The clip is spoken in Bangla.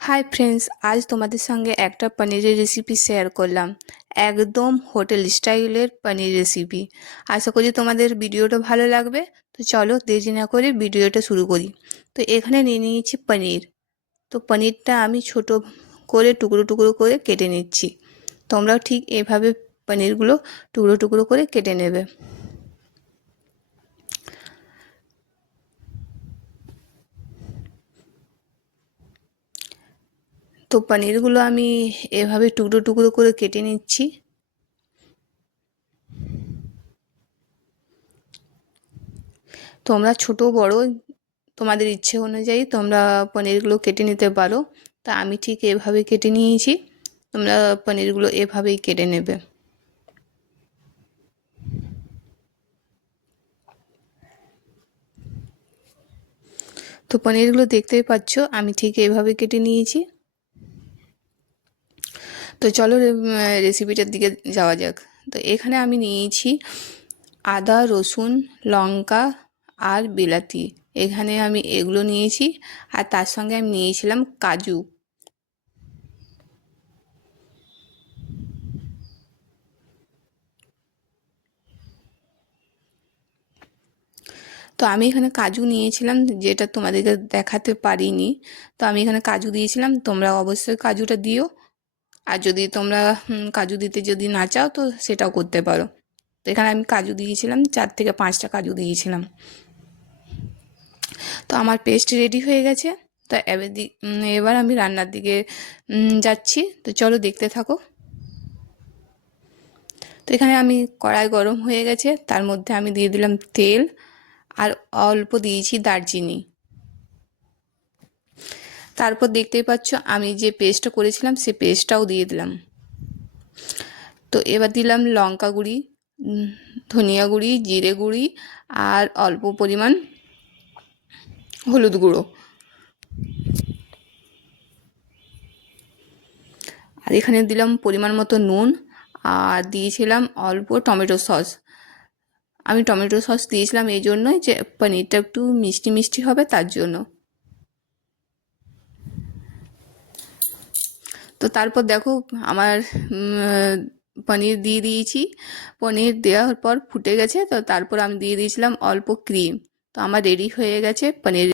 হাই ফ্রেন্ডস, আজ তোমাদের সঙ্গে একটা পনিরের রেসিপি শেয়ার করলাম। একদম হোটেল স্টাইলের পনির রেসিপি। আশা করি তোমাদের ভিডিওটা ভালো লাগবে। তো চলো দেরি না করে ভিডিওটা শুরু করি। তো এখানে নিয়ে নিয়েছি পনির। তো পনিরটা আমি ছোট করে টুকরো টুকরো করে কেটে নিচ্ছি। তোমরাও ঠিক এভাবে পনিরগুলো টুকরো টুকরো করে কেটে নেবে। তো পনিরগুলো আমি এভাবে টুকরো টুকরো করে কেটে নিচ্ছি। তোমরা ছোট বড় তোমাদের ইচ্ছে অনুযায়ী তোমরা পনিরগুলো কেটে নিতে পারো। তা আমি ঠিক এভাবে কেটে নিয়েছি, তোমরা পনিরগুলো এভাবেই কেটে নেবে। তো পনিরগুলো দেখতেই পাচ্ছ আমি ঠিক এভাবে কেটে নিয়েছি। তো চলো রেসিপিটার দিকে যাওয়া যাক। তো এখানে আমি নিয়েছি আদা, রসুন, লঙ্কা আর বিলাতি। এখানে আমি এগুলো নিয়েছি, আর তার সঙ্গে আমি নিয়েছিলাম কাজু। তো আমি এখানে কাজু নিয়েছিলাম, যেটা তোমাদেরকে দেখাতে পারিনি। তো আমি এখানে কাজু দিয়েছিলাম, তোমরা অবশ্যই কাজুটা দিও। আর যদি তোমরা কাজু দিতে যদি না চাও তো সেটাও করতে পারো। তো এখানে আমি কাজু দিয়েছিলাম, 4 থেকে 5টা কাজু দিয়েছিলাম। তো আমার পেস্ট রেডি হয়ে গেছে। তো এবার আমি রান্নার দিকে যাচ্ছি। তো চলো দেখতে থাকো। তো এখানে আমি কড়াই গরম হয়ে গেছে, তার মধ্যে আমি দিয়ে দিলাম তেল, আর অল্প দিয়েছি দারচিনি। তারপর দেখতেই পাচ্ছ আমি যে পেস্টটা করেছিলাম সে পেস্টটাও দিয়ে দিলাম। তো এবার দিলাম লঙ্কা গুঁড়ি, ধনিয়া গুঁড়ি, জিরে গুঁড়ি, আর অল্প পরিমাণ হলুদ গুঁড়ো। আর এখানে দিলাম পরিমাণ মতো নুন, আর দিয়েছিলাম অল্প টমেটো সস। আমি টমেটো সস দিয়েছিলাম এই জন্যই যে পনিরটা একটু মিষ্টি মিষ্টি হবে, তার জন্য। তো তারপর দেখো আমার পনির দিয়ে দিয়েছি। পনির দেওয়ার পর ফুটে গেছে। তো তারপর আমি দিয়ে দিয়েছিলাম অল্প ক্রিম। তো আমার রেডি হয়ে গেছে পনির।